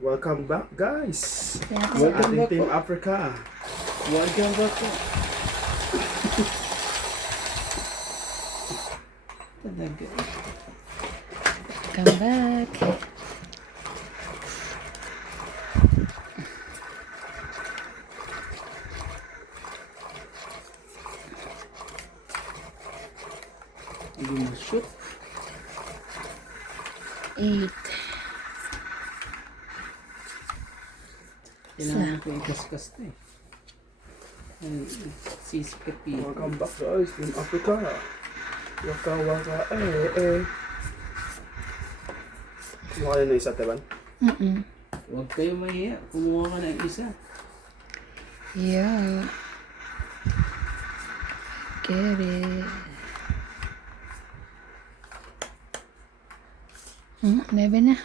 Welcome back, guys. Kaya Welcome Ating back Team po. Africa. Welcome back po. Talaga. come back. Hindi mo shoot. 8. Kailangan ko ikaskas to eh. Ay, sisikip eh. Welcome back, guys. Team Africa. Waka waka Kumuha ka na isa, Teban. Huwag kayo mahiya. Kumuha ka ng isa. Yeah. Get it. 9 na.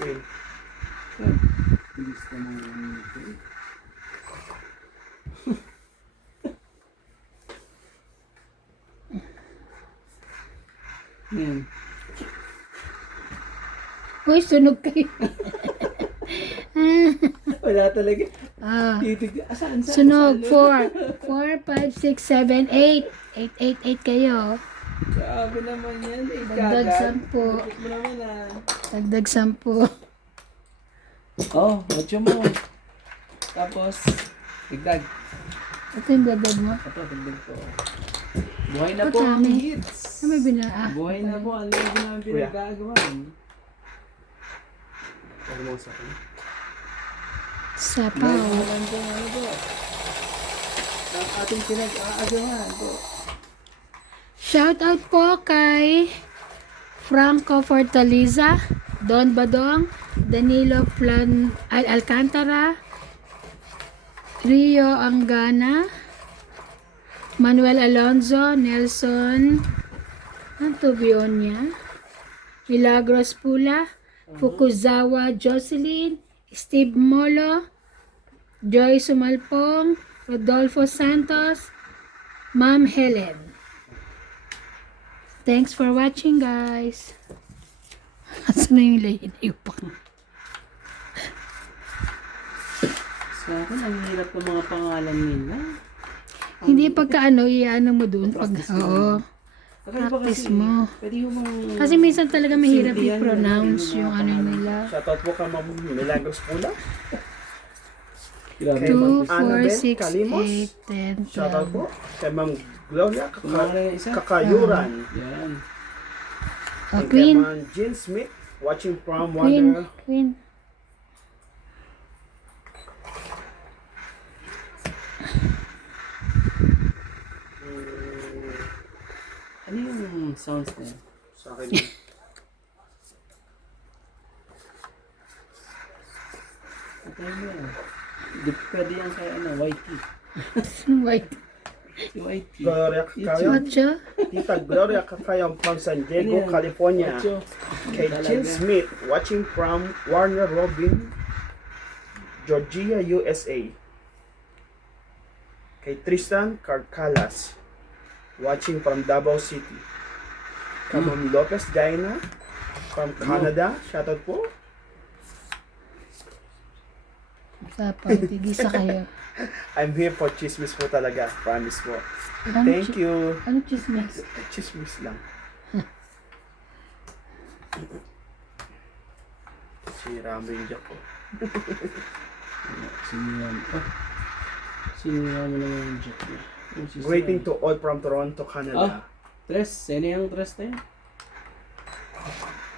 Win. Bilis ka mga ganito eh. Yan. Uy, sunog kayo. Wala talaga. Ah, Titig. Saan? sunog. 4. 4, 5, 6, 7, 8. 8, 8, 8 kayo. Grabe naman yan. Eh, Dagdag kagad. 10. Lupit mo naman ah. Dagdag 10. Oh, 8 mo. Tapos, dagdag. Ito yung dagdag mo. Ito, dagdag ko. Buhay na Ito, po ang dami. hits. Ano may bina? Buhay na po. Ano yung namin Kuya. pinagagawan? Huwag mo sa akin. Sapaw. Nagawalan po ano po. Ang ating pinag-aagawan po. Shout out po kay Franco Fortaliza, Don Badong, Danilo Alcantara, Rio Angana, Manuel Alonzo, Nelson Antubionia, Milagros Pula, Fukuzawa Jocelyn, Steve Molo, Joy Sumalpong, Rodolfo Santos, Ma'am Helen. Thanks for watching, guys. Asa na yung layupak? Sa akin, ang hirap ng mga pangalan nila. Hindi pagka ano mo dun. Pag, Practice mo. oo. Kakaiba Practice kasi, mo. Pwede yung mga... Kasi minsan talaga mahirap Simple yan, i-pronounce yung yung mga ano pangalan. nila. Shoutout po kay Ma'am Milagros Pula. Grabe. Kay Ma'am 2, 4, Annabel 6, Calimos. 8, 10, Shoutout 12. po kay Ma'am Gloria Kumain na isa. Kakayuran. Yan. Oh, And kay Queen. Ma'am Jean Smith, watching from Queen. Wonder. Queen. Ano yung sounds na yan? Sa akin yun. Patay mo yan. Di pwede yan kay ano, Whitey. Wait. Si Whitey. Gloria Kakayam. Ocho. Tita Gloria Kakayam from San Diego, Ano yan? California. Ocho. Kay Jean Talaga. Smith, watching from Warner Robin, Georgia, USA. Kay Tristan Carcalas, watching from Davao City. Kay Ma'am Lopez Gaina, from Canada. Shoutout po. Sapaw. Tigisa kayo. I'm here for chismis po talaga. Promise po. Ano Thank you. Ano chismis? Chismis lang. Sira mo yung joke ko. Sinira mo. Oh. Sinira mo naman yung joke niya. Yung sisira. Greeting to all from Toronto, Canada. Tres. Sino yung tres na yun?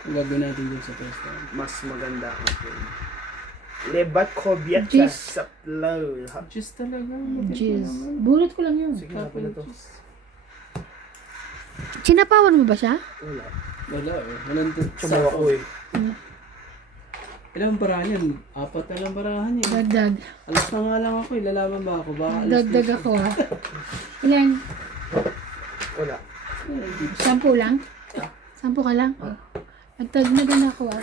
Ang gagawin natin dun sa tres na yun. Mas maganda ako. Lebat Kobieta Jeez. sa flow. Just talaga. Jeez. Bunot ko lang yun. Sige na pala to. Sinapawan mo ba siya? Wala. Wala eh. Walang Sumawa ko eh. Ilang barahan yan? 4 na lang barahan yan. Dagdag. Alas na nga lang ako eh. Lalaban ba ako? Baka alas Dagdag ako ha. Ilan? Wala. 10 lang? 10 ka lang? Oh. Nagtag na din ako ah.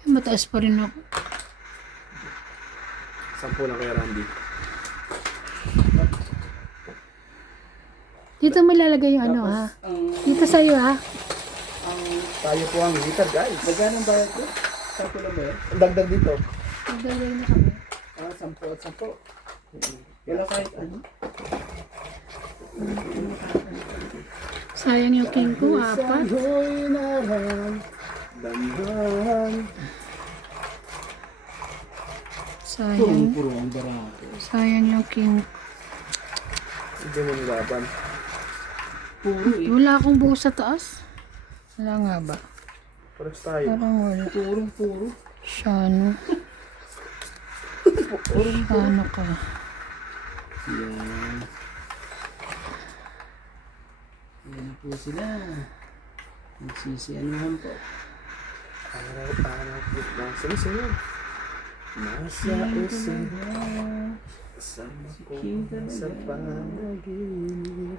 Ay, mataas pa rin ako. 10 lang kay Randy. Dito mo ilalagay yung ano ha. Dito sa'yo ha. Tayo po ang hitter, guys. Magkano ang bayad ko? Saan ko lang ba yan? Dagdag dito. Magdalay na kami. 10 at 10. Wala kahit ano. Sayang yung king ko, 4. Ako'y naramdaman. Sayang. Puro ang barato. Sayang yung king. Hindi mo nilaban. Puro eh. Wala akong buo sa taas. Wala nga ba? Pares tayo. Parang wala. Puro. Shano. Shano ka. Yan. Yan na po sila. Nagsisianuhan po. Araw-araw po lang sinisunod. Nasa isip. Kasama ko sa panaginip.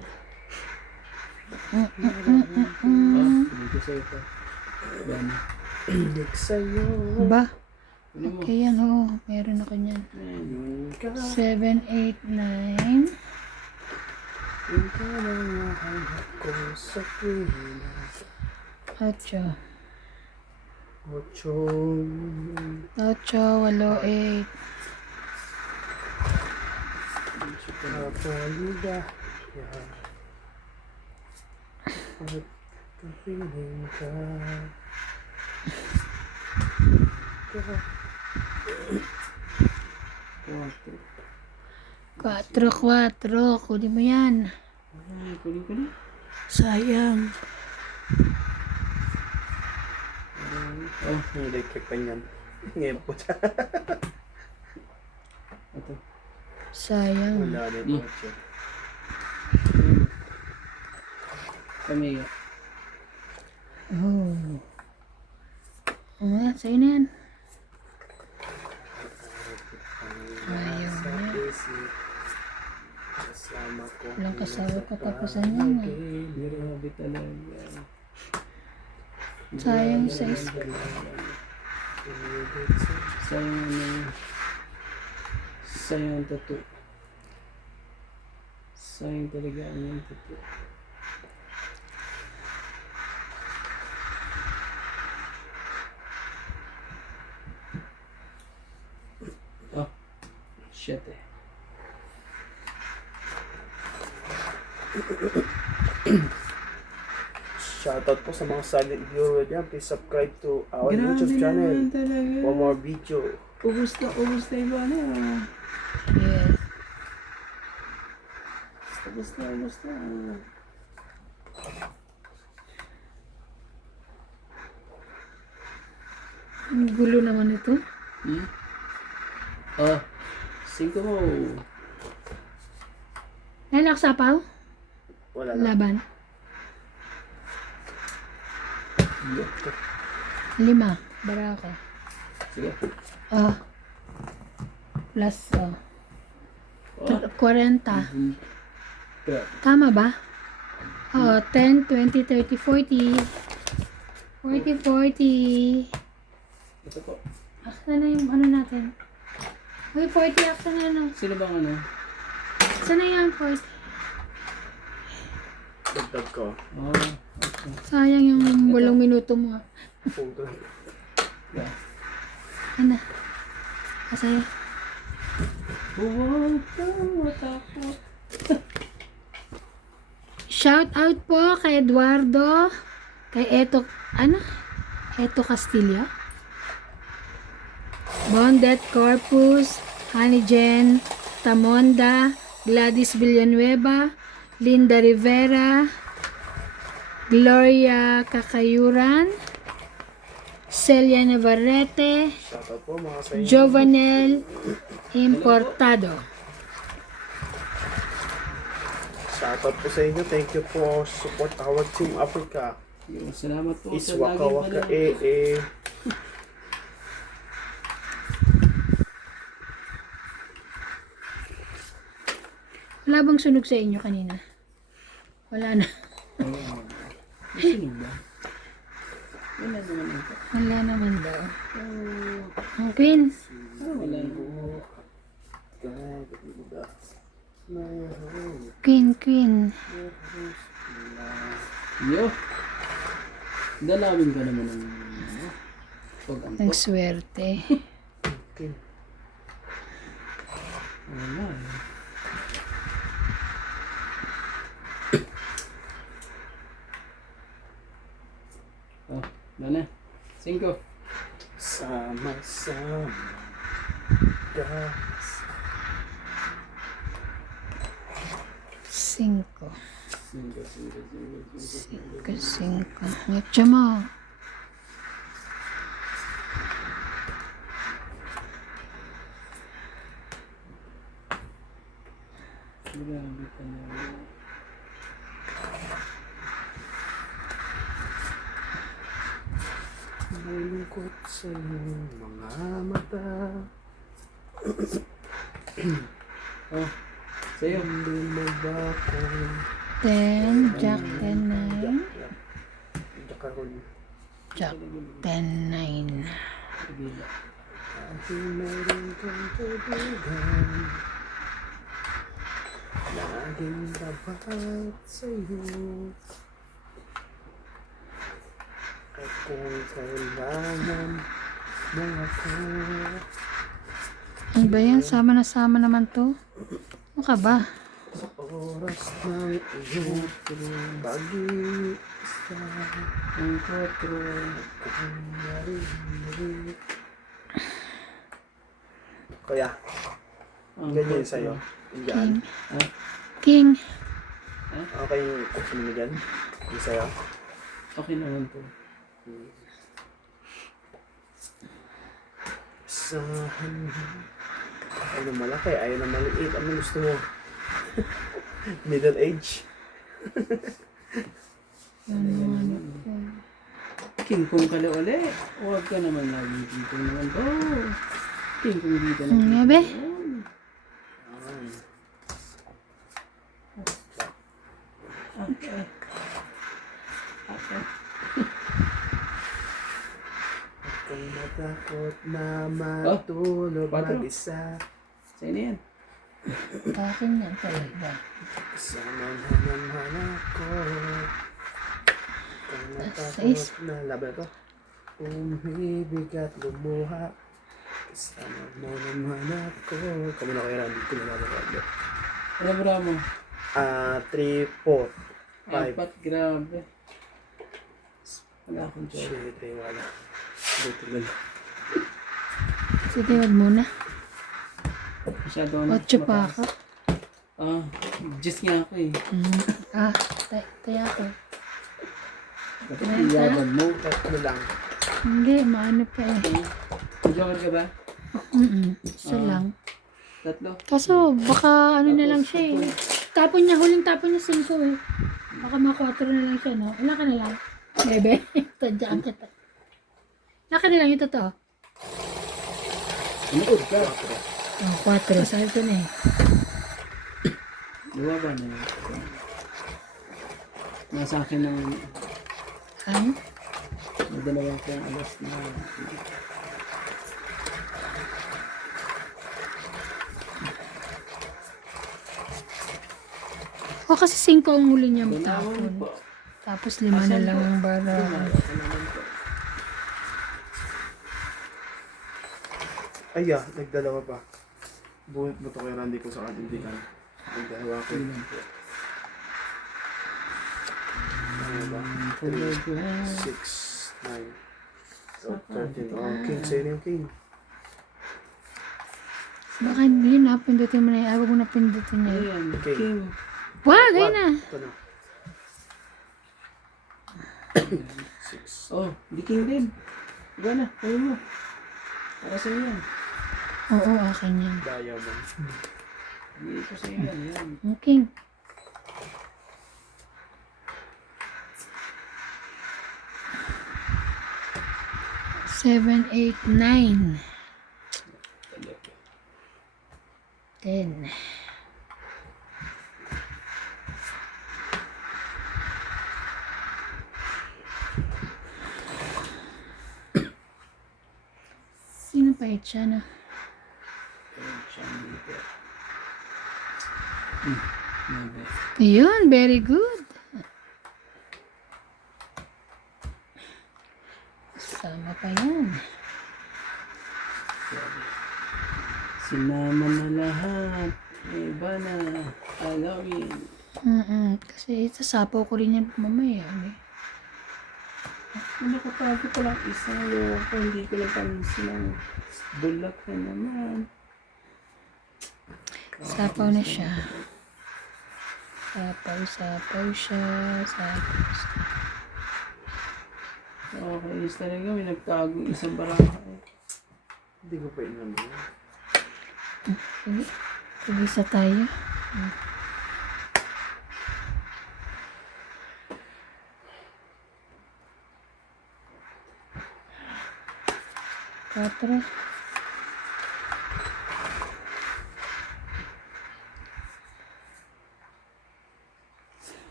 Hindi ko sa'yo pa. Yan. Ilig sa'yo. Ba? Ano mo? Okay yan oh. Meron ako niyan. Yan. 7, 8, 9. Yung ka lang nahanap ko sa pina. 8. 8. 8, 8, 8. Kapaligayan. At kapiling ka. 4, 4. Kunin mo yan. Ay, kunin. Sayang. Oh, may electric pa niyan. Ngayon po siya. Ito. Sayang. Wala na ito. Kami. Oh. Yan, sa'yo na yan. Ayaw na. Kasama ko. Walang kasawa katapusan yan eh. Grabe talaga. Sayang sa isa. Sayang ang tattoo. Sayang talaga ang tattoo. Oh, shit eh. Shoutout po sa mga silent viewer dyan. Please subscribe to our Grabe YouTube channel naman talaga. for more video. Ubus na iba na. Yes. Ubus na. Ang gulo naman ito. Hmm? Oh, 5 mo. Ay, naksapaw? Wala lang. Laban. 5. Bara ako. Sige. Plus, Oh. 40. Good. Tama ba? 10, 20, 30, 40. 40, 40. Ito po. Aksa na yung ano natin. Uy, 40, aksa na ano. Sino bang ano? Aksa na yan, 40. Dagdag ko. Oh, okay. Sayang yung walong minuto mo. Photo. Yeah. Ano? Masaya. Huwag kang matakot. Shout out po kay Eduardo, kay Eto Castillo, Bondet Corpus, Hanijen, Tamonda, Gladys Villanueva, Linda Rivera, Gloria Kakayuran, Celia Navarrete, Shoutout po mga sa inyo. Jovanel Importado. Shoutout po sa inyo. Thank you for support our Team Africa. Salamat po Is sa waka laging waka panonood. Wala bang sunog sa inyo kanina? Wala na. Sino ba? Wala naman ito. Wala naman daw. Ang Queen. Wala naman. Queen, queen. Yo. Dalawin ka naman ng pag-angkot. Nagswerte. King. Wala eh. Oh, na. 5. Sama-sama. Gas. 5. 5. 5. Ngayon mo. Grabe ka na. Malungkot sa iyong mga mata. Oh, sa'yo. Hindi magbako. 10, Jack 10, 9. Jakaron. Jack 10, 9. Kabila. Aking meron kang kaibigan. Laging tapat sa'yo. At kung kailangan mo ako. Ano ba yan? Sama na sama naman to. Ano ka ba? Sa oras ng iyong pag-iisa. Ang 4. Kung narinig. Kuya, Ang ganyan 4. sa'yo. Yan. King. Okay yung kusin mo dyan. Yung sa'yo. Okay naman po. Sahan mo. Ayaw na malaki, ayaw na maliit. Ano gusto mo? Middle age. King kung kala uli. Huwag ka naman lagi dito naman. Oh! King kung dito na. Nga be? Okay. Okay. Kung natakot na matulog Patro. mag-isa. Sa'yo na yan. Akin yan talaga. Kasama naman ako. Kung natakot na laban na to. Umibig at lumuha. Kasama mo naman ako. Kami na kayo Randy. Kung nalaban. Ano bra mo? 3, 4, 5. 4. Grabe. Wala akong joke. Shit, eh, wala. Buti lang. Sige, wag muna. Masyado 8 pa ako. Ah, just nga ako eh. Kaya ako. Bakit iyaban mo? Tatlo lang. Hindi, maano pa eh. Joker ka ba? Isa lang. 3. Kaso, baka ano na lang siya eh. Tapon niya, huling tapon niya 5 eh. Baka mga 4 na lang siya, no? Ilan ka na lang? Bebe, tadyaan kita. Ilan ka na lang yung totoo? Ano ka? 4, sabi ko na eh. Diba ba na? Nasa akin ng Ano? dalawang kong alas na. O kasi 5 ang huli niya Ganawan matapon. po. Tapos 5 na lang ang bara. Ay, nagdalawa pa. Buhat mo to kay Randy ko sa katindigan. Nagdalawa ko. Ano ba? 3, 6, 9. So, 13. Oh, king. Sa'yo na yung king. Baka hindi na, pindutin mo na yun. Ayaw mo na pindutin niya. Ayan, Okay. king. Wag, ayun na. Ito na. 6. Oh, di king din. Diba na, kayo mo. Para sa'yo yan. Oo, akin yan. Diamond. Hindi ko sa'yo yan. Yan. Okay. Seven, 8, 9. 10. Sino pa siya na? Ayan siya dito. Nebe. Ayun, very good. Sama pa yan. Sinama na lahat. Iba na. Alawin. Kasi sasapaw ko rin yan mamaya. Nakatago pa lang isa. Ayoko. Hindi ko lang pansin ang bulak na naman. Sapaw na siya. Sapaw siya. Okay, is talaga may nagtagong isang barangay. Hindi ko pa inamin. Sige, isa tayo. 4.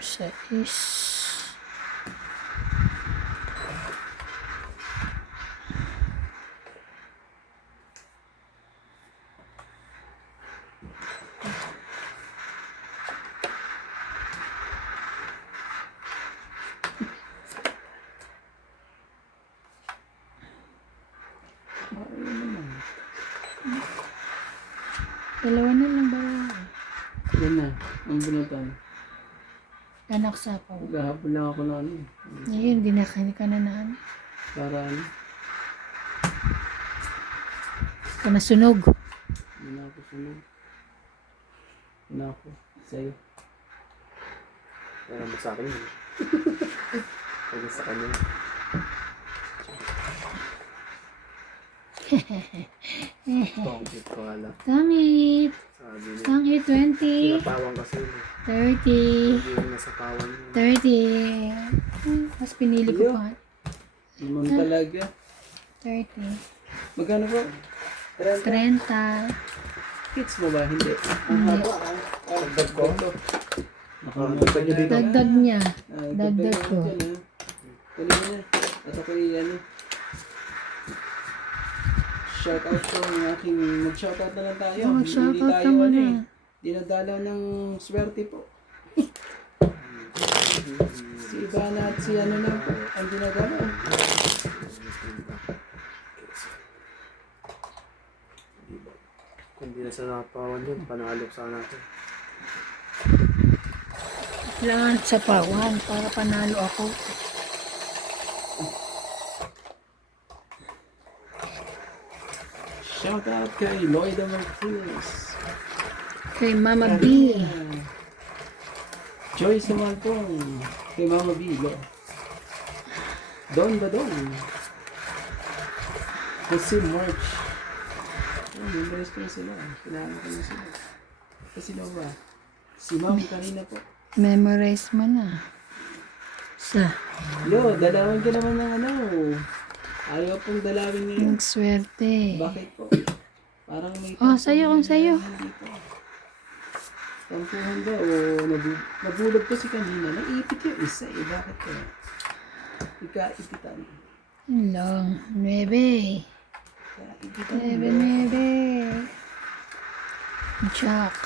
6. Dalawa na lang ba? Yan na, ang bunutan. Anak sapaw. Gahapon lang ako na ano. Ngayon, di na ka na naan. Para ano, Ka nasunog. hindi na ako sunod. Hindi na ako. Sa'yo. Kaya naman sa akin yun. Kaya sa kanya. Tongkit ko ala. Damit. Sabi niya. Ang 820. Pinapawang kasi yun. 30. Hindi yung nasa pawan yun. 30. Mas pinili ko pa. Naman talaga. 30. Magkano po? 30. Hits mo ba? Hindi. Ang haba. Dagdag ko. Nakalimutan Dagdag dito. Dagdag niya. Dagdag Dagdag ko. Kunin mo na. At ako ano. Shoutout ko ang aking... Mag-shoutout na lang tayo. Hindi Mag-shoutout tayo ka muna. ano eh. Dinadalaw ng swerte po. Si Ivana at si ano lang po. Ang dinagalaw. Kung di na sa napawan yun, panalo sana natin. Kailangan sa pawan para panalo ako. Shoutout kay Loida Martinez. Kay Mama B. Joyce naman po. Kay Mama B. Don Badon. Kasi March. Memorize ko na sila. Kailangan ko na sila. Kasi na ba? Si Ma'am kanina po. Memorize mo na. Yo, dalawin ka naman ng ano. Ayaw pong dalawin ngayon. Magswerte. Bakit po? Parang may... Oh, sa'yo kung sa'yo. Tampuhan daw. Nabulog ko si kanina. Naipit yung isa eh. Bakit kaya? Ika-ipitan. Yun lang. 9. Ika-ipitan. 9. Jack.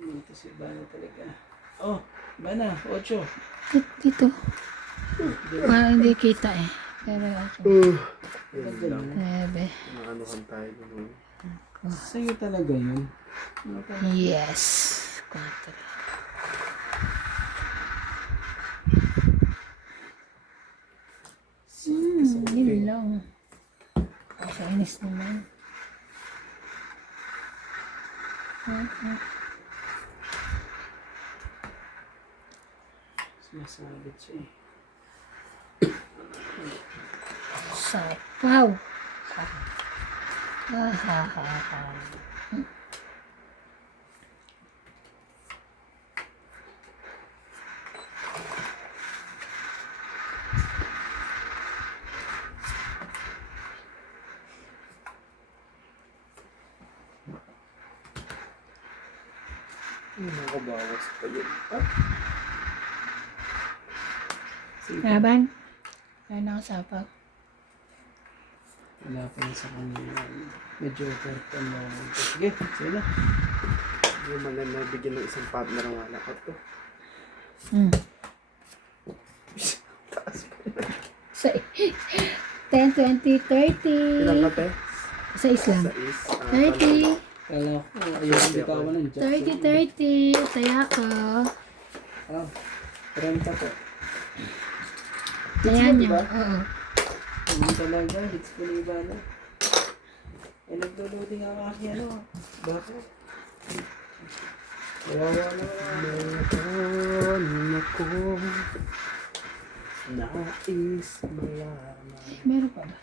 Ito si Bana talaga. Oh, Bana, 8. Dito. Hindi kita eh. Pero ako. Yun lang. 9. Naanuhan tayo nun. Sa'yo talaga yun. Yes. 4. Yun lang. Kainis naman. Sinasabit siya eh. Sapaw. Ha ha ha ha. Nakabawas pa yun. Laban. Wala na ako sapaw. Wala pa yun sa kanila. Medyo oferta mo. Sige, sige na. Yung maganda bigyan ng isang partner ang wala ko to. Taas ko. Sa 10, 20, 30. Ilang kape? Sa islam. Sa is. 30. Kala ko, ayaw hindi ka ako ng Jackson. 30, 30. Taya ko. Ah, 30 po. Taya niya. Diba? Oo. Naman talaga, hits ko ni Ivana. Eh, naglo-loading ang aking ano. Bakit? Kawawa naman. Meron ako nais malaman. Meron pa ba?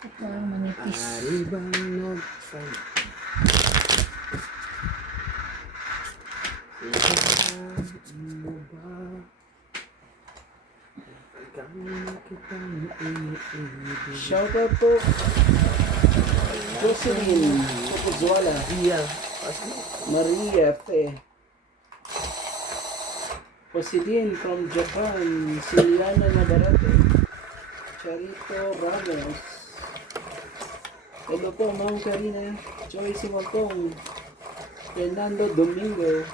Ito ang manipis. Ari bang nagfay? Ilan mo ba? Pagkano kitang iniibig? Shoutout po. Jocelyn Pupuzuala. Iya. Maria Fe. Posidin from Japan. Siliana Navarrete. Charito Ramos. Hello po, Ma'am Karina. Joyce Waltong. Fernando Domingo.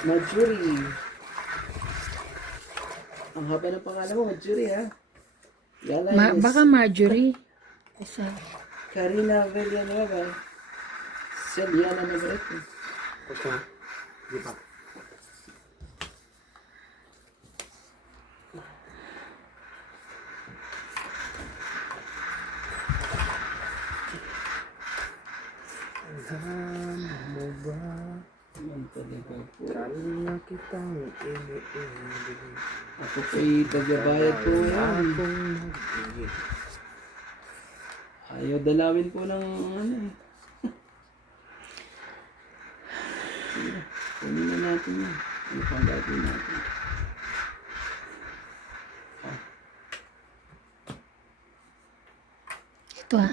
Majuri. Ang haba ng pangalan mo, Majuri ha. Yala Baka Marjorie. Isa. Karina Villanueva. Celiana Navarrete. Pagka, di ba? Alam mo ba? Yan talaga po. Kanya kitang iniibig. Ako po'y tagabayad po yan. Akong nagbigay. Ayaw dalawin po ng ano eh. Sige, kunin na natin yan. Ano pang gagawin natin? Ito ah.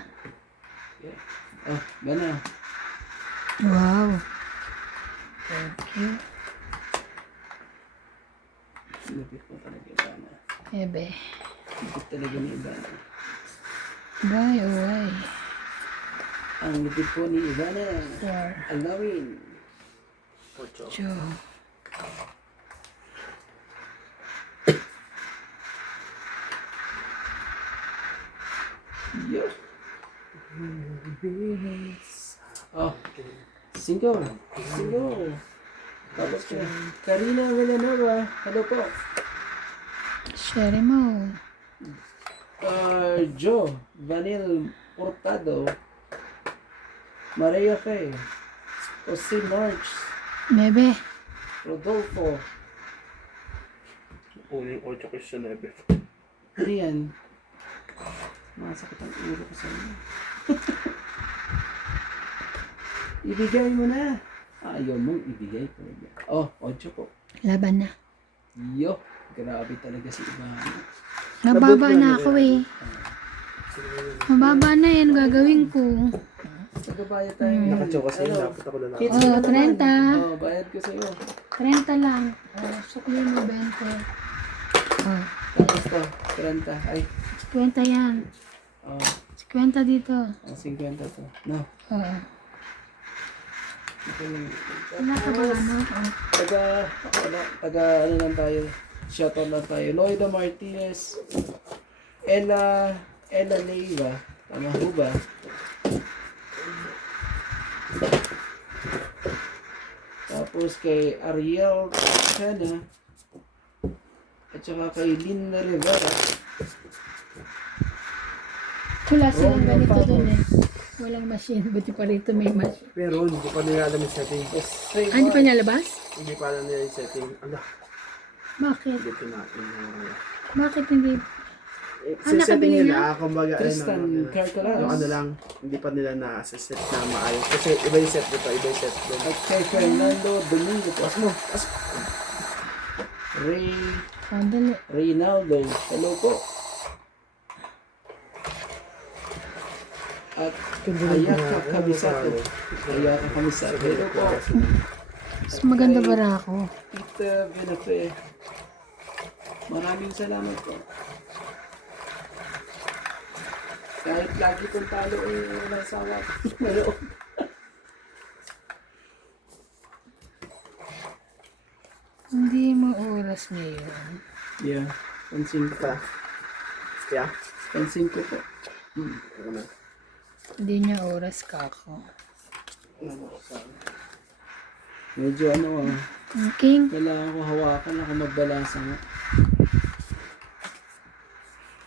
Okay. Oh, gana. Wow. Thank you. Lupit po talaga Ivana. Ebe. Lupit talaga ni Ivana. Why, oh why? Ang lupit po ni Ivana. Four. Alawin. Ocho. Joe. Yo. Oh, single. Single. Tapos Karina Villanueva. Hello po. Sherry mo. Joe, Vanil Hurtado, Maria Fe, Jose March, Bebe. Rodolfo, Uling 8 question 9. ano yan? Masakit ang ulo ko sa inyo. Ibigay mo na. Ayaw mong ibigay ko. Oh, 8 po. Laban na. Yo, grabe talaga si Ivana. Mababa na ako eh. Mababa na yan gagawin ko. Nagbabayad tayo. Nakachoka sa'yo, dapat ako lalaki. Hits Oh, mo na naman. 30. Oh, bayad ko sa'yo. 30 lang. Oh, sukli mo 20. Oh, Tapos to, 30. Ay, 50 yan. oh, 50 dito. 50 to. No. Oo. Ito yung... Wala ka ba ano? Oh. taga ano lang tayo, shoutout lang tayo. Loida Martinez, Ella Leiva, tama ho ba? Tapos kay Ariel Chana, at saka kay Linda Rivera. Wala silang ganito dun eh. Walang machine. Buti pa rito may machine. Pero hindi pa nila alam yung setting. Ah, hindi pa nalabas? Hindi pa alam nila yung setting. Ala, Bakit? dito natin. Bakit hindi? Sa setting nakabili nila, kumbaga, Tristan yung Carcalas. ano lang, hindi pa nila na-set na maayos. Kasi iba yung set dito, iba yung set doon. At kay Fernando Domingo po. Pas mo, pas. Sandali. Reynaldo, hello po. At Ayaka Kamisato. Ayaka Kamisato, hello po. Mas maganda para ako. Tita Benafe. Maraming salamat po. Kahit lagi kong talo eh, walang sawa. Manood. Hindi mo oras ngayon. Yeah, pansin ko. Pa. Yeah. Pansin ko po. Ano na? Hindi niya oras kako. Medyo ano King, kailangan ko hawakan ako magbalasa nga.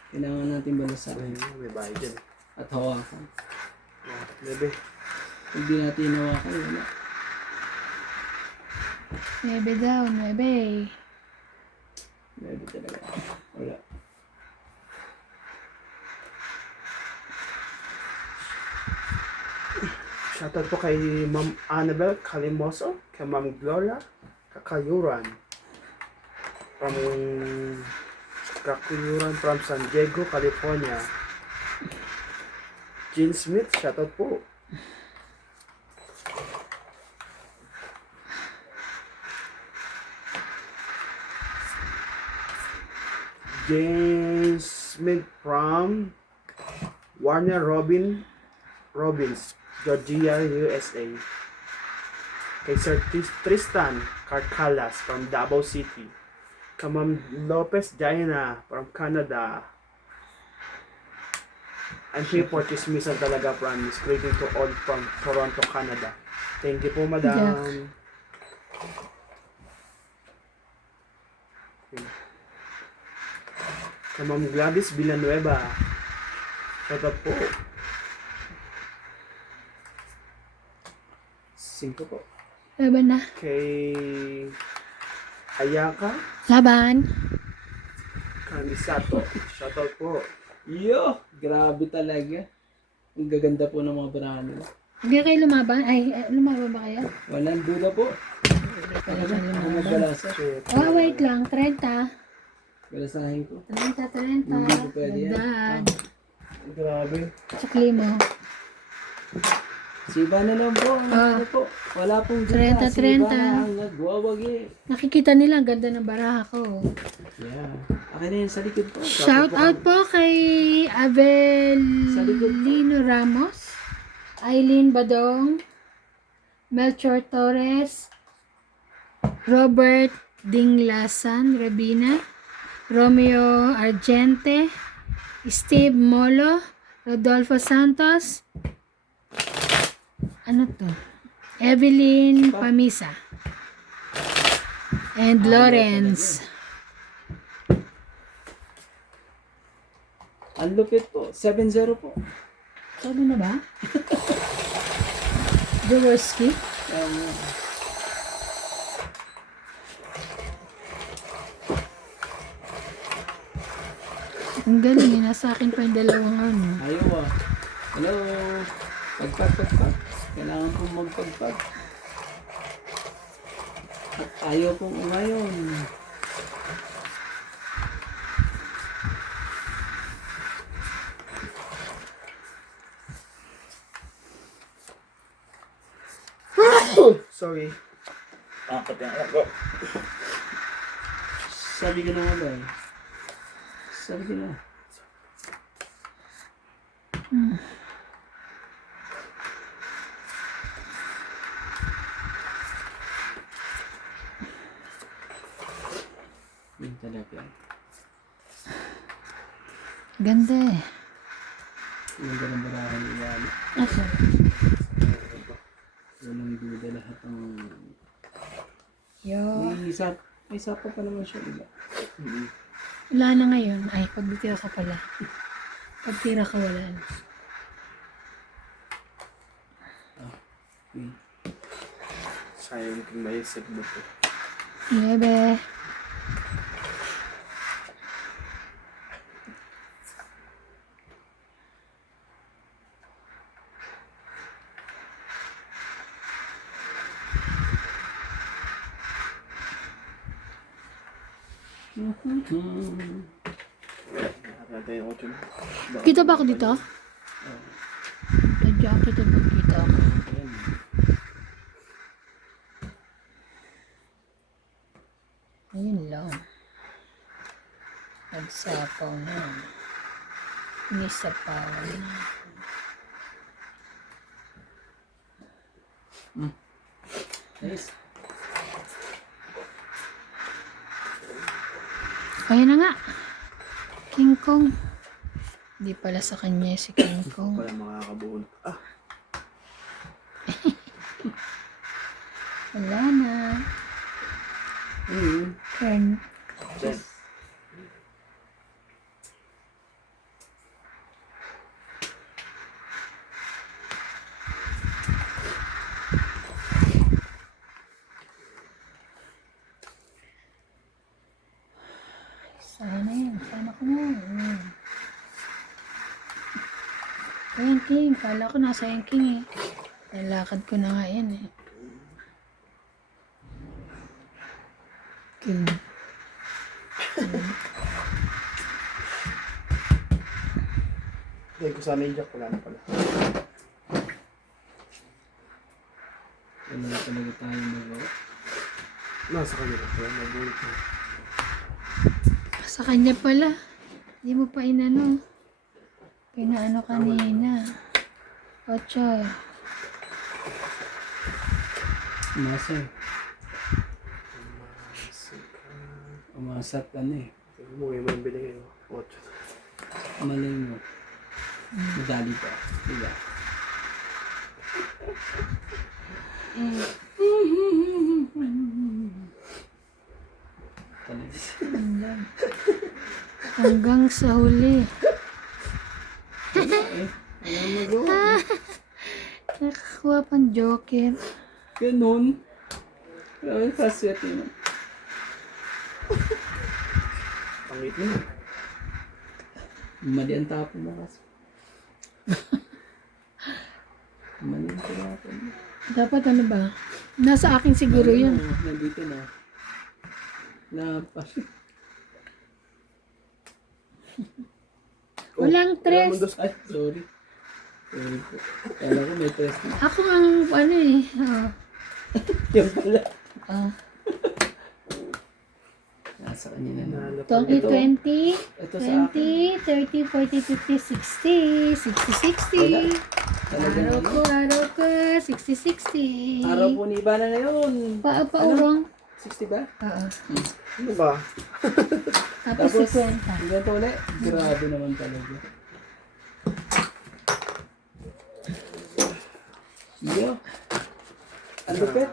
Kailangan natin balasahin Ayun, may bahay dyan. at hawakan. Oh, bebe. Pag di natin hawakan, wala. 9 daw, 9. Meron talaga. Wala. Shoutout po kay Ma'am Annabel Calimoso, kay Ma'am Gloria Kakayuran. From San Diego, California. Jean Smith, shoutout po. James Smith from Warner Robbins, Georgia, USA. Kay Sir Tristan Carcalas from Davao City. Kay Ma'am Lopez Jaina from Canada. I'm here for chismisan talaga, promise. Greeting to all from Toronto, Canada. Thank you po, madam. Kay Ma'am Gladys Villanueva. Shout out po. 5 po. Laban na. Kay Ayaka Laban. Kamisato. Shout out po. Yo! Grabe talaga. Ang gaganda po ng mga brano. Hindi kayo lumaban? Ay, lumaban ba kayo? Walang duda po. Hindi pala kayo Ako lumaban. magbalasa. Shit. Oh, wait lang. 30. Balasahin ko. 30. Hindi po pwede yan. Dagdag. Grabe. Sakli mo. Siba na lang po. Ano po? Wala pong duda. 30. Siba na ang nagwawagi. Nakikita nila, ang ganda ng baraha ko. Yeah. Akin na yun sa likod po. Shout out po kay Avelino Ramos, Eileen Badong, Melchor Torres, Robert Dinglasan Rabina, Romeo Argente, Steve Molo, Rodolfo Santos, ano to? Evelyn Pamisa, and Lawrence. Ang lupit po. 7-0 po. Sabi na ba? Jaworski? Ang galing, nasa akin pa yung dalawang ano. Ayaw ah. Hello. Pagpag. Kailangan pong magpagpag. At ayaw pong umayon. Sorry. Sabi ko na nga ba eh. Sabi ko na. Yun talaga. Ganda eh. Yung ganang barahan niya. Asa? Walang duda lahat ng... Yo. May isa pa naman siya, diba? Wala na ngayon. Ay, pagtira ka pala. Pagtira ka wala na. Okay. Sayang kung may segment po. Bebe. Nakakata yung 8 na. Kita ba ako dito? Tadya kita pagkita ako. Ayan. Ayun lang. Nagsapaw na. Nisapaw. Nice. Ayan na nga. King Kong. Hindi pala sa kanya si King Kong. Wala makakabuo. Ah, Wala na. Turn. then. Sana yan. Sana ko na. Ayan, King. Kala ko nasa yung King eh. Nalakad ko na nga yan eh. King. Dahil ko sana yung jack, wala na pala. Wala na talaga tayo magawa. Nasa kanila, wala na bulit na. Sa kanya pala. Hindi mo pa inano. Pinaano kanina. Ocho. Umasa eh. Umasat ano eh. Umuwi mo yung binigay mo. 8. Malay mo. Madali pa. Diba? Talaga. Hanggang sa huli. Wala magawa. Nakakuha pang joker. Ganun. Wala yung paswerte mo. Pangit mo. Mali ang tapo mo kasi. Mali ang tapo mo. Dapat ano ba? Nasa akin siguro yun. Nandito na. Walang tres. Ay, sorry. Sorry po. Kala ko may tres na. Ako ang ano eh. Yan pala. Oh. Nasa kanya na. Nalapag. 20, Ito sa akin. 20, 30, 40, 50, 60, 60, 60. Talaga Araw ko, 60, 60. Araw po ni Ivana na yun. Paurong. 60 ba? Oo. Ano ba? Tapos Tapos, 50. hanggang to ulit. Grabe naman talaga. Yo. Ang lupit.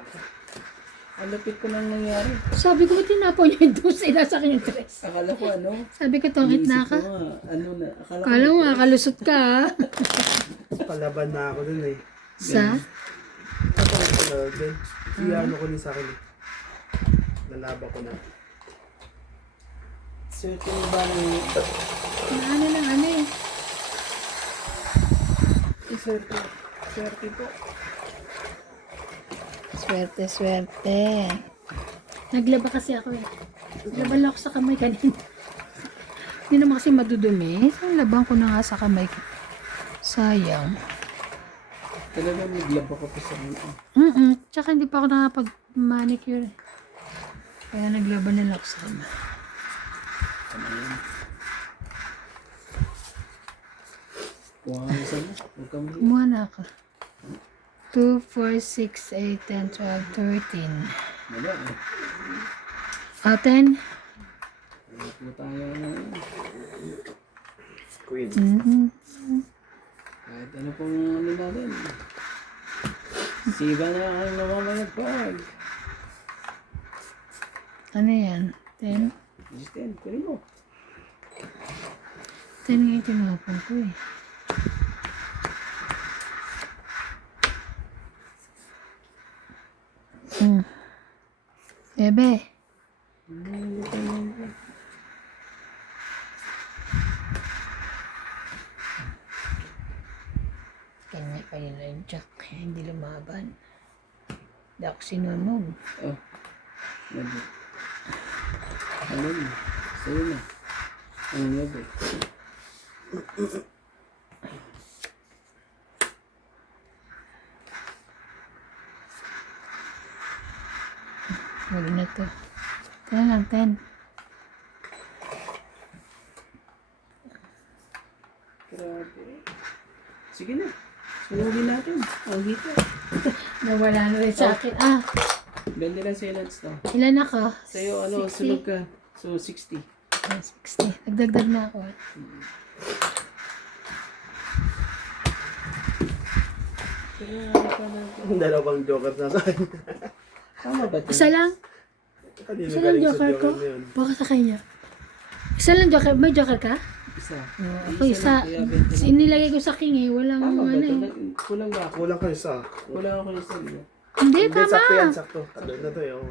Ang lupit ko nang nangyari. Sabi ko, tinapon niyo yung 12, nasa akin yung tres. Akala ko ano. Sabi ko, tongit na iniisip ka. ko nga, ano na. Akala ko. Kala mo, makalusot ka ha? Palaban na ako dun eh. Sa? Ako lang pala dun. Iyano ko din sa akin eh. Nalaba ko na. Swerte ni Ivana yung... Na ano lang, ano eh. Swerte. Swerte po. Swerte, swerte. Naglaba kasi ako eh. Naglaba lang ako sa kamay kanina. Hindi naman kasi madudumi. So, labang ko na nga sa kamay ko. Sayang. Talagang naglaba ko pa sa ano. Tsaka hindi pa ako nakapag-manicure. Kaya naglaba na lang ako sa kamay. Ano yan? Kuha ka na sana. Huwag kang mali. Kumuha na ako. 2, 4, 6, 8, 10, 12, 13. Wala eh. 10? Wala po tayo ano. Queen. Kahit ano pong ano natin. Si Ivana ang namamayagpag. Ano yan? 10? Assistant, kunin mo. 10 nga yung tinapon ko eh. Bebe. Kanya pa yun na yung jack. Kaya hindi lumaban. Hindi ako sinunog. Oh. Nabi. Ano mo? Sa'yo na. Ang nabi. Huwag na to. 10 lang, 10. Grabe. Sige na. Sunugin natin. Ang hita. Nawala na rin sa akin. Ah, Ganda lang sa'yo Lance to. ilan ako? Sa'yo ano, 60. sunog ka. So, 60. Ah, 60. Nagdagdag na ako. Pero ano pa natin? Dalawang joker na sa akin. Tama ba ito? Isa lang. Kanino Isa lang galing sa joker ko. joker na yun? Baka sa kanya. Isa lang joker. May joker ka? Isa. Ako isa. lang, kaya 20 lang. Sinilagay ko sa king eh. Walang Tama ba ano ito? eh. Kulang ba ako? Kulang ka isa. Kulang ako isa. Diba? Hindi, Hindi, sakto yan, tama. sakto. Tatlo na to yun.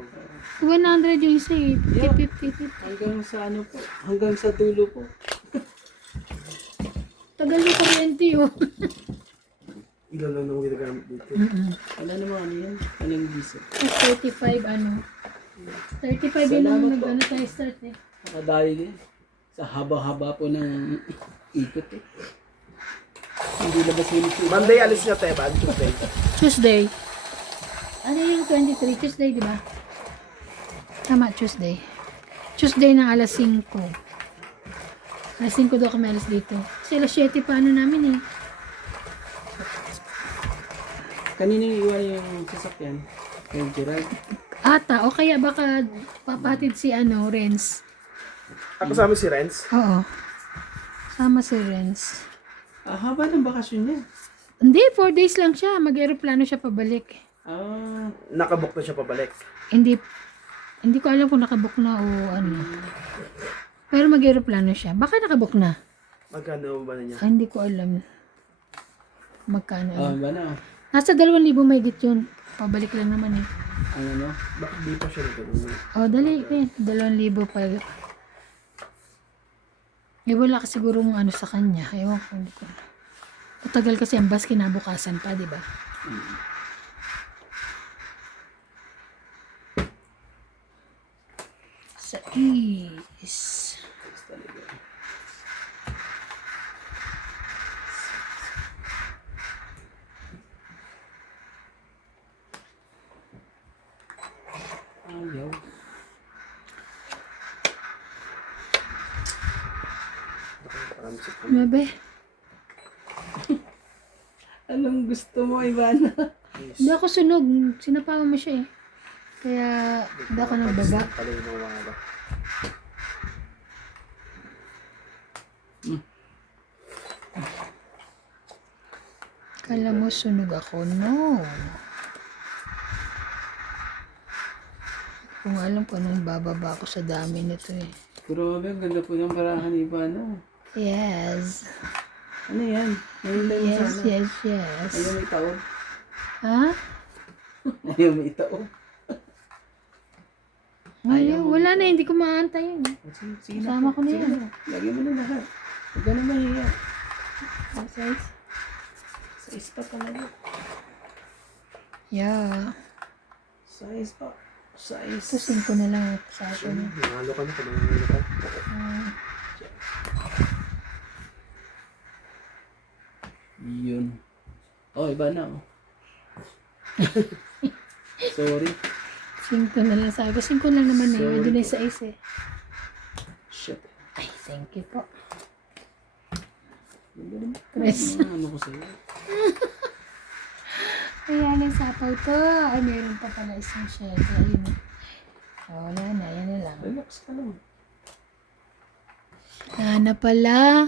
100 yung isa eh. Yeah. 50. Hanggang sa ano po? Hanggang sa dulo po. Tagal yung kuryente oh. Ilan lang nang ginagamit dito. Wala namang ano yan. Anong diesel? 35 ano. 35 yun ang Salamat po. nag-ano tayo start eh. Nakadayo din. Sa haba-haba po ng ikot eh. Hindi labas yung ito. Monday alis niya, Teban. Tuesday. Tuesday. Ano yung 23? Tuesday, di ba? Tama, Tuesday. Tuesday ng alas 5. Alas 5 daw kami alas dito. Kasi alas 7 pa ano namin eh. Kanina iwan yung sasakyan. Kay Gerald. Ata, o kaya baka papatid si ano, Renz. Ako kasama si Renz. Oo. Sama si Renz. Ah, haba ng bakasyon niya. Hindi, 4 days lang siya. Mag-aeroplano siya pabalik. Ah, Nakabook na siya pabalik. Hindi ko alam kung nakabook na o ano. Pero mag-aeroplano siya. Baka nakabook na. Magkano ba na niya? Ah, hindi ko alam. Magkano. ba na? Nasa 2,000 mahigit yun. Pabalik lang naman eh. Ang ano? Bakit di pa siya nagkaroon? Oh, dali. Eh. 2,000 pa. Eh, wala ka sigurong ano sa kanya. Ewan ko. Hindi ko. Matagal kasi ang bus kinabukasan pa, di ba? Sa is. Talaga. Ayaw. Parang sa Mabe. Anong gusto mo, Ivana? Hindi ako sunog. Sinapawa mo siya eh. Kaya, hindi ako nagbaba. pala yung nawala. Kala mo sunog ako. No. Kung alam ko anong bababa ako sa dami nito eh. Grabe, ang ganda po ng parahan ni Ivana. Yes. Ano yan? Nahintay mo Yes, sana. yes, yes. Ayaw may taon. Ha? Ayaw may taon. Ngayon, wala na. Hindi ko maantay yun. Sige, sige Kasama po, ko na sige yan. na. Lagyan mo na lahat. Huwag ka na mahiya. Size? Size pa talaga. Yeah. Size pa. Size. Tusin ko na lang sa akin. Nanalo ka na, kung nanalo ka. Yun. Oh, iba na. Oh. Sorry. 5 na lang sa akin. 5 lang naman eh. Sorry Hindi na po. sa is eh. Shit. Ay, thank you po. Press. Ano ko sa'yo? Ayan ang sapaw ko. Ay, meron pa pala isang shell. Ayun. Oh, wala na. Yan na lang. Relax ka lang. Nana pala.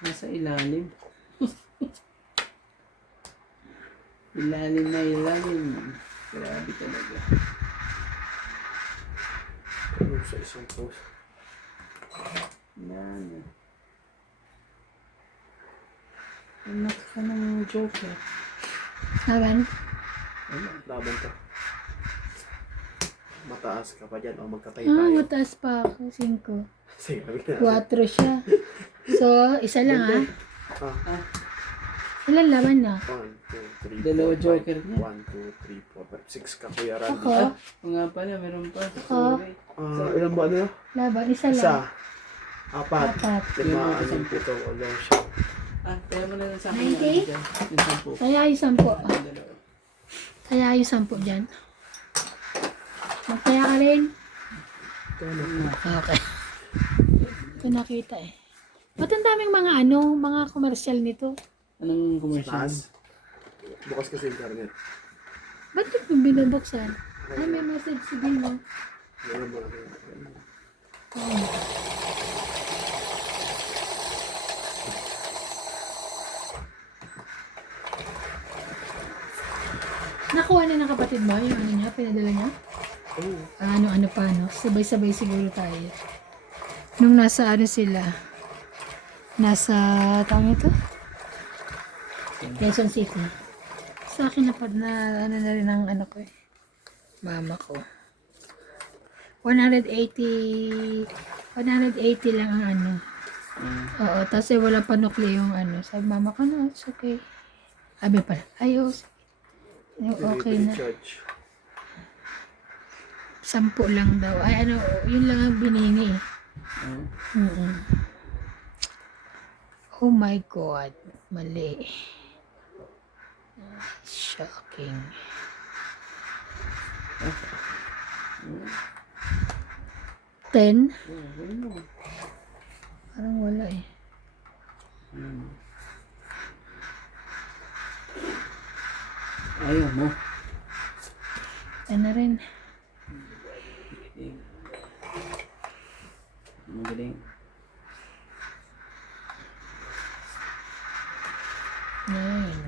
Nasa ilalim. Ilalim na ilalim. Grabe talaga. Ano sa isang post? Yan. Anak ka ng joker. Saban? Laban to. Mataas ka pa dyan o magkatay Ah, tayo. mataas pa ako. 5. Sige, sabi na. 4 siya. So, isa lang ah. Ah, Ilan laban na? 1, 2, 3, Dalawa joker niya. 1, 2, 3, 4, 5, 6 ka, Kuya Randy. Ako? O nga pala, meron pa. Ako? Sorry. Ilan ba ano? Laban, isa lang. Isa. Apat. 4. 5, Yun, 6, 7, 8, siya. Ah, kaya mo na lang sa akin. 90? Yung dyan. Yung 10. Kaya yung 10. Dalawa. Kaya yung 10 dyan. Magkaya ka rin. Ito ano. Okay. Ito nakita eh. Ba't ang daming mga mga komersyal nito? Anong commercial? Taas. Bukas kasi internet. Ba't yung binubuksan? Ay, may message si Dino. Wala mo lang. Nakuha na ng kapatid mo yung ano niya, pinadala niya? Oo. Ano pa, no? Sabay-sabay siguro tayo. Nung nasa ano sila, nasa, tawag ito? Quezon City. Sa akin na ano na rin ang ano ko eh. Mama ko. 180 lang ang ano. Oo, tapos eh, wala pa nukle yung ano. Sabi mama ko, no, it's okay. Sabi pala, ayos. Okay na. Charge. 10 lang daw. Ay, ano, yun lang ang binini eh. Mm-mm. Oh my God. Mali. Shocking. Ten? Parang wala eh. Ayaw mo. Ano rin. Magaling. Nine.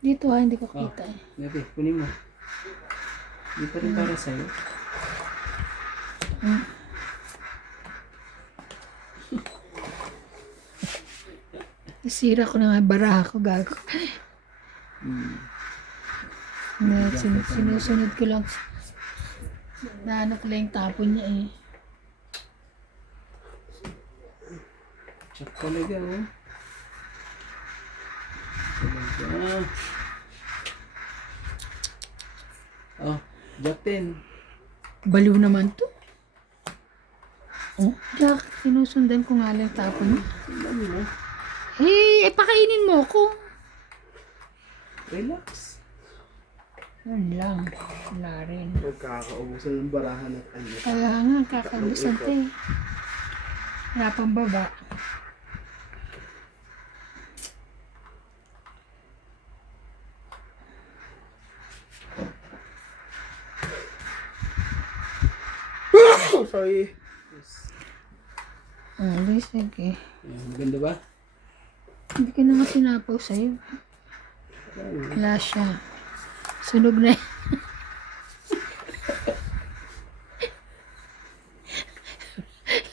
Dito hindi ko kita eh. Gabi, kunin mo. Hindi pa rin para sa'yo. Nasira ko na nga baraha ko, gago. Sinusunod ko lang. Naano ko lang yung tapon niya eh. Check talaga, oh. Talaga. Oh, Jack 10. Baliw naman to. Oh, Jack, sinusundan ko nga lang yung tapon niya. Tingnan mo. Pakainin mo ko. Relax. Yun lang. Wala rin. Magkakaubusan ng barahan at ano. Kaya nga, kakabusan to eh. Wala pang baba. Oh, sorry. Sige. Ayan, maganda ba? Hindi ka na nga sinapaw sa'yo. Wala siya. Sunog na yan.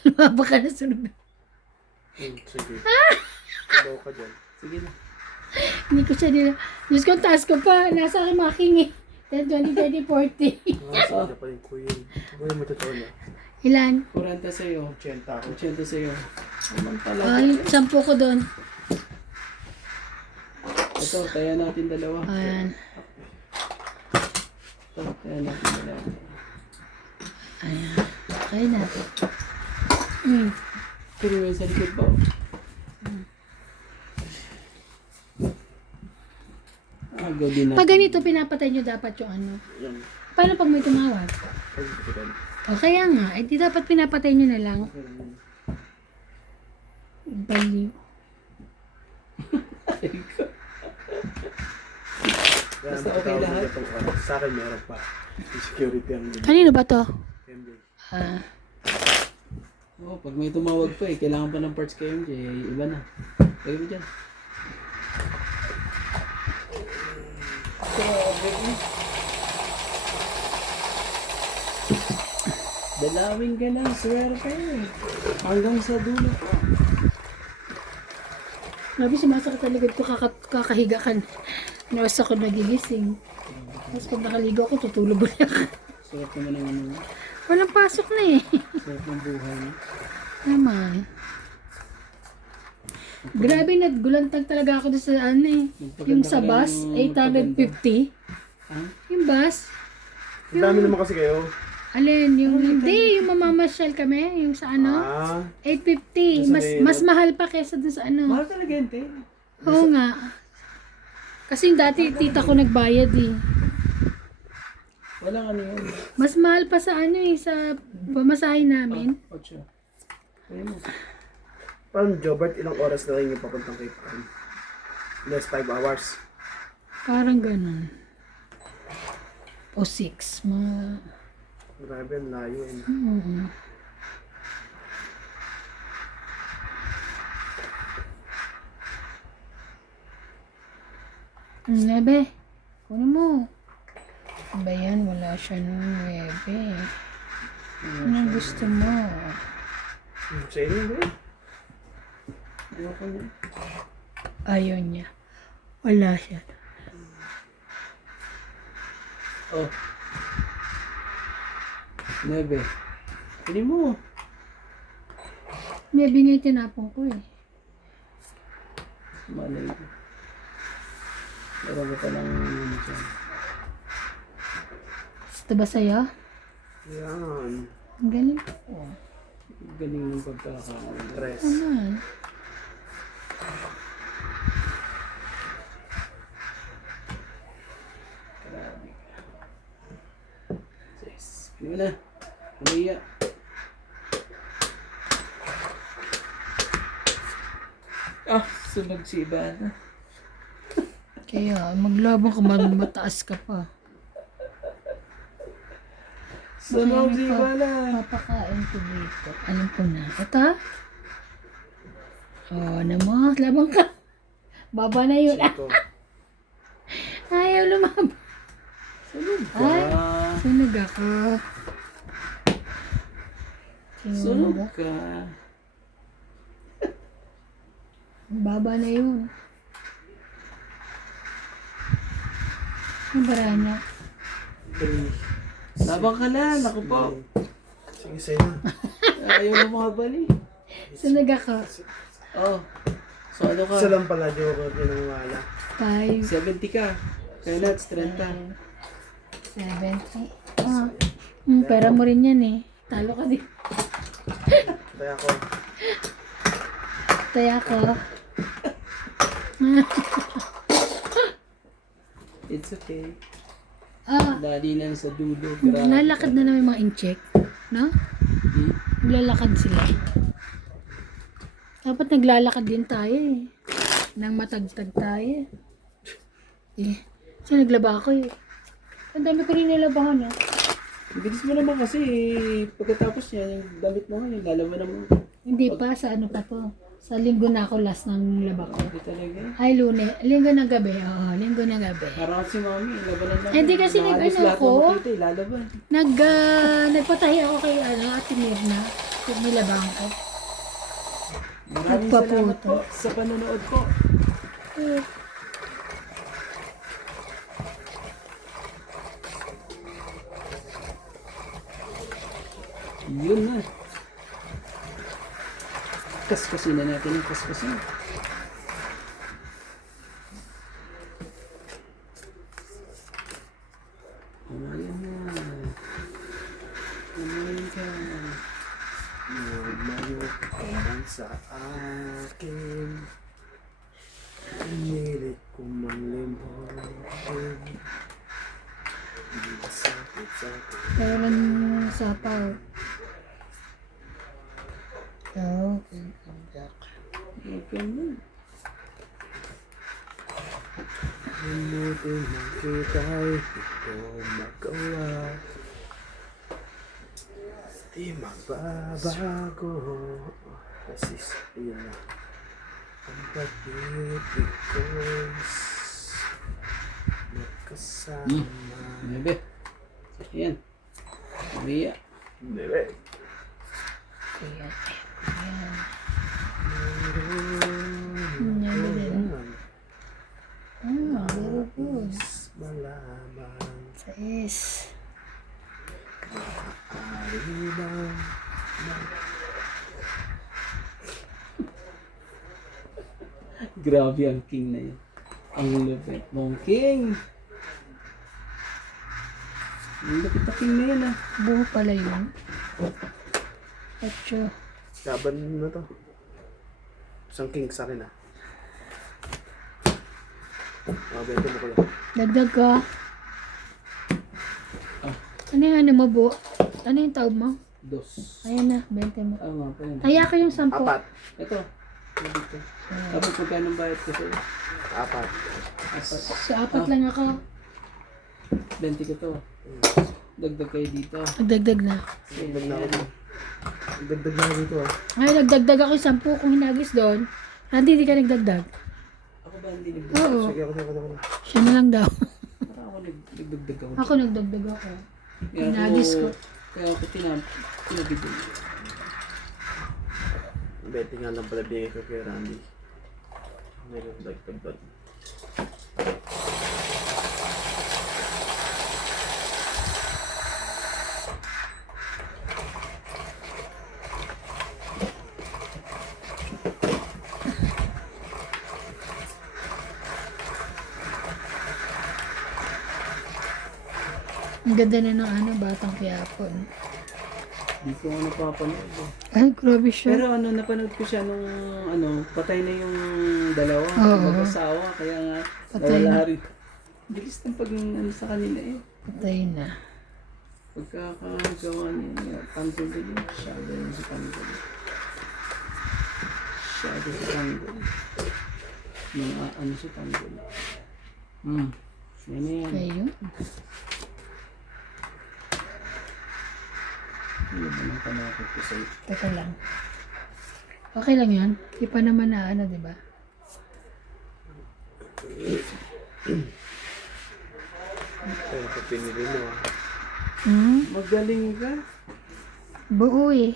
Lumaba ka na sunog na. Sige. Sabaw ka dyan. Sige na. Hindi ko siya nila. Diyos ko, taas ko pa. Nasa akin making eh. 10, 20, 30, 40. Sige pa rin ko yun. Wala mo totoo na. Ilan? 40 sa'yo. 80 ako. 80 sa'yo. Naman pala. Ay, 10 ko doon. Ito, taya natin dalawa. Ayan. Ito, taya natin dalawa. Ayan. Okay na. Pero yung sa likod pa. Gabi na. Pag ganito, pinapatay nyo dapat yung ano. Yan. Paano pag may tumawag? Ay, ito yan. O kaya nga, di dapat pinapatay nyo na lang. Baliw. Basta okay lahat? Sa akin meron pa. Yung security ang nila. Kanino ba to? MJ. Oh, pag may tumawag pa eh, kailangan pa ng parts kay MJ, iba na. Lagay mo dyan. Dalawin ka lang, swerte. Hanggang sa dulo pa. Grabe, sumasakit sa likod ko, kakahiga ka. Nawas ako nagigising. Tapos pag nakaligo ako, tutulog ulit ako. Sarap naman ang ano. Walang pasok na eh. Sarap ng buhay. Naman. Grabe, nagulantag talaga ako doon sa ano eh. Yung sa bus, 850. Ha? Yung bus. Ang dami naman kasi kayo. Alin, yung hindi, yung mamamasyal kami, yung sa ano, Ah, 850. Mas mahal pa kesa doon sa ano. Mahal talaga yun, te. Oo nga. Kasi yung dati, tita ko nagbayad eh. Walang ano yun. Mas mahal pa sa ano eh, sa pamasahe namin. 8. Ayun mo. Parang Jobert, ilang oras na rin yung papuntang Cape Town? Less 5 hours. Parang ganun. O 6. Mga... Grabe, ang layo eh. Nebe, kunin mo. Ano ba yan? Wala siya nung nebe. Anong gusto mo? Sa inyo ba eh? Ayoko na. Ayaw niya. Wala siya. Oh. Nebe. Pili mo. Nebe nga yung tinapon ko eh. Malay ko. Meron ka pa ng ano dyan. Gusto ba sa'yo? Yan. Ang galing ko. Galing ng pagkakaroon. Tres. Ano? Grabe ka. Yes. Pili mo na. Malia. Ah, sunog si Ivana. Kaya maglabang ka, mataas ka pa. Sunog si Ivana. Papakain ko dito. Alam ko na. Ito? Oh, ano mo? Labang ka. Baba na yun. Ito. Ayaw lumabang. Sunog ka. Ay, sunog ako. Sunog ka. Baba na yun. Ang bara niya. 3. Labang ka na. Naku po. Sige, sa'yo. Ayaw na mga bali. Sunog ako. Oh. So ano ka? Isa lang pala, di ko pinanguwala. 5, 70 ka. Kaya nuts, 30. 70. Ah. Pera mo rin yan eh. Talo ka din. Kaya ako, Taya ko. It's okay. Ah, Dali lang sa dulo. Grabe. lalakad na naman yung mga incheck. No? Hmm? Naglalakad sila. Dapat naglalakad din tayo eh. Nang matagtag tayo. Eh, kasi naglaba ako eh. Ang dami ko rin nilabahan eh. Bilis mo naman kasi pagkatapos niya, yung damit mo ngayon, lalaban naman. Hindi pa, sa ano pa to. Sa linggo na ako last ng laba ko. Hindi talaga. Ay, Lune. Linggo ng gabi. Oo, linggo ng gabi. Parang si mami, labanan lang. Eh, di kasi Mahalos nag-ano lahat ako. ng makita, lalaban. Nagpatahi ako kay Ate Mirna. Nilabahan ko. Maraming Nagpaputo. salamat po sa panonood po. Eh, Yun na. Kaskasin na natin yung kaskasin. Ayan na. Ayan ka. lumayo ka man sa akin. Pinilit ko mang limutin. Hindi masakit sa akin. pero lang sapaw. Oh, Okay na. Limutin mo kita'y di ko magawa. Di magbabago. Kasi yun na. Ang pag-ibig ko'y magkasama. Bebe. Ayan. Maria. Bebe. ayan. Very good. Malaman. Sais. Ari bang Grabe ang king na yun. Ang lupit mong king. Ang lupit na king na yan ah. Buo pala yun. Ocho. laban na to. Isang king sa akin ah. Bento mo ko lang. Dagdag ka. Ah, Ano yung ano mo, bu? Ano yung tawag mo? Dos. Ayan na, 20 mo. Ah, nga pa yun. Kaya ko yung 10. Apat. Ito. Dito. Tapos magkano bayad ko sa'yo? Apat. Apat. So, 4 lang ako. 20 ko to. Dagdag kayo dito. Nagdagdag na. Dagdag na ako. Dagdag na ako dito ah. Ay, nagdagdag ako yung 10 kung hinagis doon. Hindi, di ka nagdagdag. Ako ba hindi nagdagdag? Oo. Sige ako. Siya na lang daw. Para ako nagdagdag ako. Ako nagdagdag ako. Kaya Hinagis ko. Kaya ako pinabigay. 20 nga lang pala bigay ko kay Randy. Meron dagdag. Ang ganda na ng ano, Batang Quiapo. Hindi ko nga napapanood. Ay, grabe siya. Pero napanood ko siya nung patay na yung dalawa. Oo. Mag-asawa. Kaya nga, Patay nawala na. rin. Bilis ng pag sa kanila eh. Patay na. Pagkakagawa niya, tanggol din yun. Shadow yun si tanggol. Shadow si tanggol. Ano si tanggol. Yan na yan. Ayun. Ano ba nang panakot ko sa'yo? Teka lang. Okay lang yan. Di pa naman na ano, di ba? Kaya ito pinili mo ah. Magaling ka. Buo eh.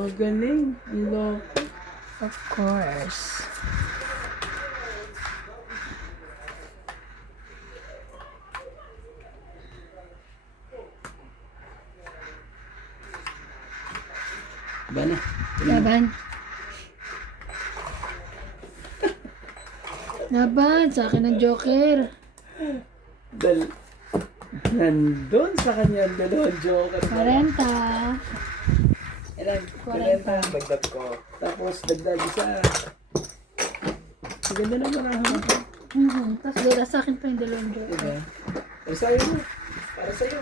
Magaling. Ang loko. Of course. Ba na? Laban. Laban. Sa akin ang Joker. Nandun sa kanya ang dalawang joker. 40. Ilan? 40. Dagdag ko. Tapos dagdag isa. Ang ganda naman ako. Tapos dala sa akin pa yung 2 Joker. Diba? Para sa'yo mo. Para sa'yo.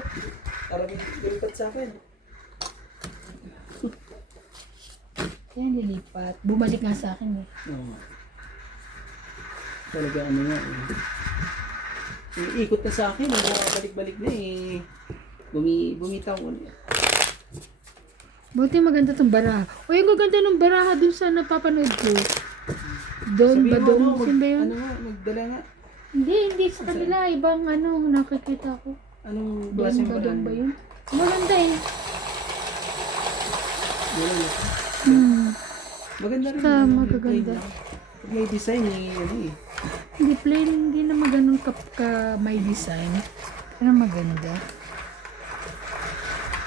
Para bilipat sa akin. Kaya nilipat. Bumalik nga sa akin eh. Oo. Talaga ano nga eh. Iikot na sa akin. Balik-balik na eh. Bumitaw ko na. Buti maganda tong baraha. O yung gaganda ng baraha dun sa napapanood ko. Doon ba doon? Saan ba yun? Ano nga? Magdala nga. Hindi sa kanila. Ibang ano, nakikita ko. Anong Doon klaseng ba doon ba brand? yun? Maganda eh. Wala na. Maganda rin. Basta yung magaganda. plain lang. Pag may design eh, ano eh. Hindi plain, hindi naman ganun ka may design. Pero maganda.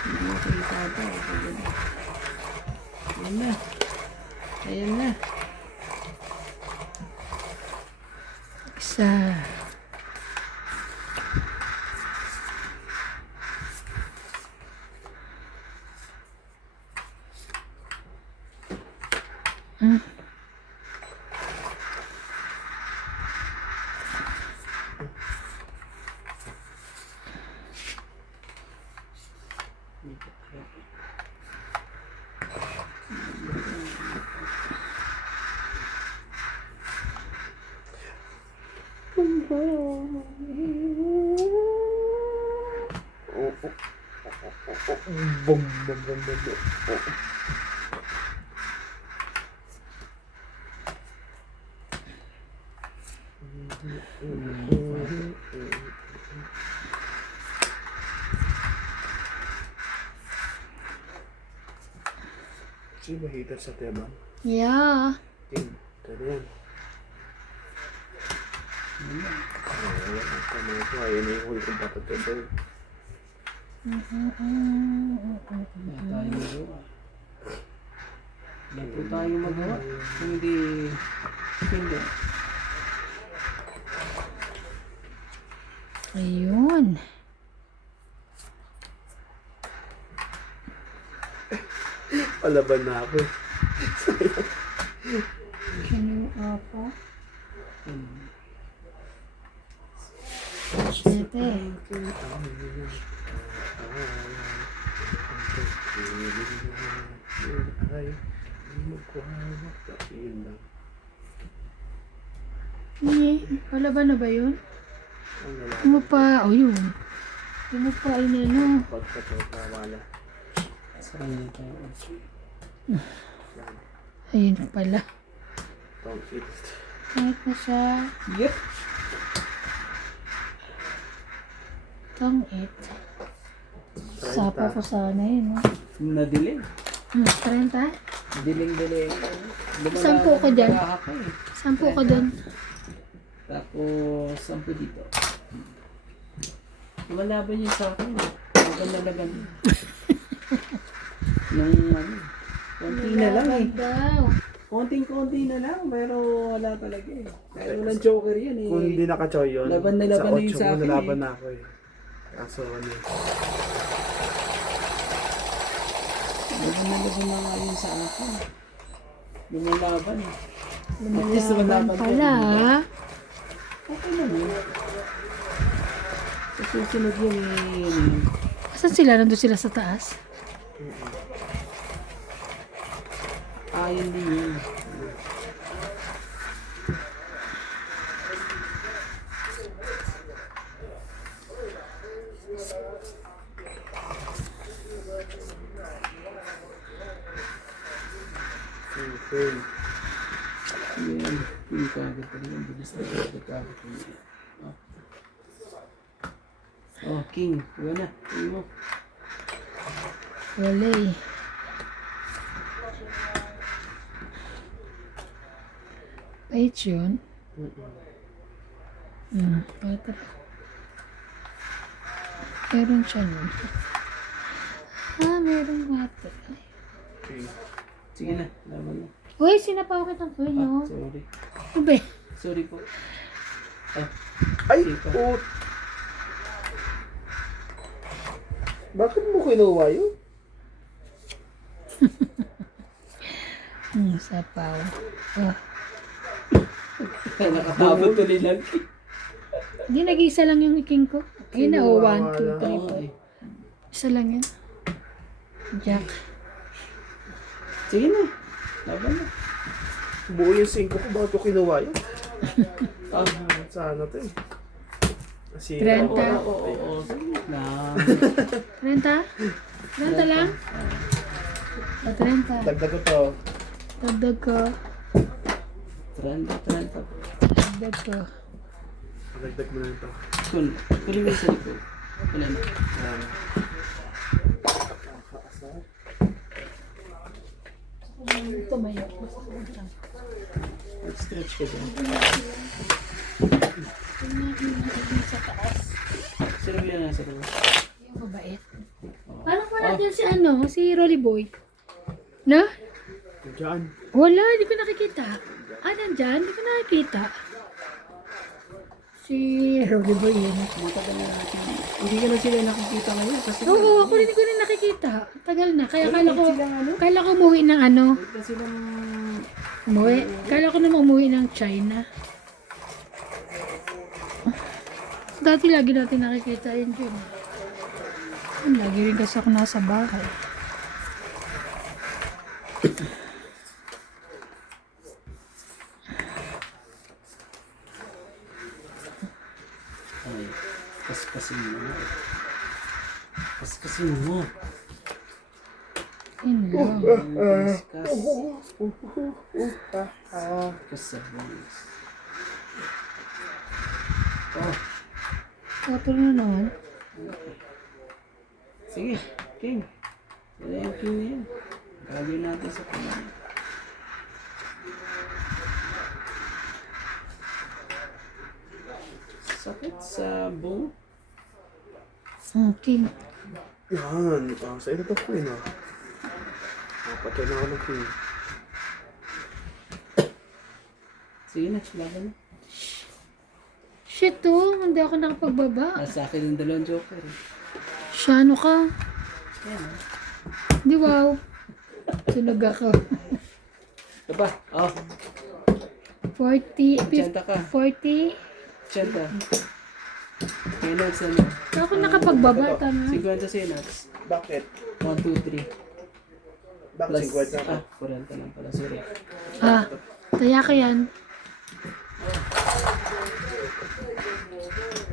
Hindi mo kita ito. Ayan na. Ayan na. Isa. Bum. Sino ba hater sa tema? Yeah. Ting. Tara yan. Ayan na yung huli kong papatubay. Wala tayong magawa. Wala po tayong magawa. Kung hindi. Ayun. Palaban na ako eh. Ano apa? Ay, magkuhawak. Yun lang. Palaban na ba yun? Ang lalaki. Ano pa? O yun. Ano pa yun ano? Pagkakawala. Sa kanya tayo. Ayun pala. Tong it. Kahit na siya. Yep. Tang it. Sapa ko sana yun. No? Nadilim. 30? Diling-diling. Sampu ko dyan. Ka eh. 10 ko doon. Tapos, 10 dito. Lumalaban yun sa akin. Lagan. Nung ano. Konti na lang eh. Daw. Konting-konti na lang. Pero wala talaga eh. Kaya walang joker yan eh. Kung hindi naka-chow yun, Laban na laban na yun sa akin nalaban eh. na ako eh. Kaso ano eh. Laban na nga yun sa akin. Lumalaban eh. At least Lumalaban lumalaban pala. ka. Okay lang yun. Sa susunod yun eh. Asan sila? Nandun sila sa taas? Ayun din yun. Okay. Yan. Yung kagad pa rin. Ang bilis na kagad. Oh, king. Huwag na. King mo. Wala eh. Pahit yun. Ito. Meron siya nun. Meron water. Okay. Sige na. Laban na. Uy, sinapaw kitang phone nyo. Sorry. Ube. Sorry po. Ay! Sipa. Oh. Bakit mo kinuha yun? Sapaw. Nakatabot tuloy lang. Hindi, nag-iisa lang yung iking ko. Ayun na, oh, 1, 2, 3, Oo 4. eh. Isa lang yun. Jack. Sige na. Laban na. Buo yung 5 ko, bakit ko kinuha yun? Ah. Sana to eh. Kasi 30. Oo. Sige na. 30? 30 lang? O, 30. dagdag ko to. Dagdag ko. 30. Dagdag ko. Dagdag mo na ito. Cool. Kunin mo yung sa likod. Wala na. Tumayo. Stretch ka dyan. Sa taas. Sino ba yan nasa labas? Yung mabait. Parang wala dyan si si Rolly Boy. No? Diyan. Wala, hindi ko nakikita. Nandyan, hindi ko nakikita. Si Rolly Boy yun. Matagal na natin. Hindi ka na sila nakikita ngayon kasi Oo, ako rin hindi ko rin nakikita. Tagal na. Kaya Wait kala ko umuwi ng wait na silang umuwi. Kala ko naman umuwi ng China. Dati lagi natin nakikita yun dyan. Lagi rin kasi ako nasa bahay. ay, kaspasin mo. Kaspasin mo. Yun lang. Kasabos. Oh, Water na naman. sige. King. Wala yung king na yan. Gagawin natin sa kanya. Sakit sa buong. Okay. Yan. Sa ito to ko yun ah. Napatay na ako ng king. Sige na, laban na. Shit to, hindi ako nakapagbaba. Nasa akin yung dalawang joker. Siya, ano ka? Yan ah. Di wow. Sunog ako. Diba? Oh, 40, 80 ka. 40. Chenta. Kailan sa ano? Ako nakapagbaba, tama. 50 seconds. Bakit? 1, 2, 3. Bakit 50 ako? 40 lang pala, sorry. Kaya ka yan.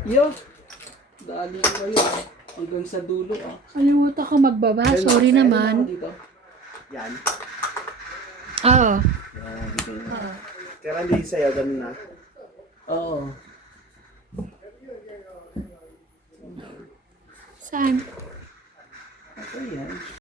Yo! Dali ko kayo. Hanggang sa dulo Kalimutan ko magbaba. Sorry naman. Dito. Yan. Oo. Yan, dito yun. Kaya hindi sa'yo, ganun na. Oo. Saan? Okay yan.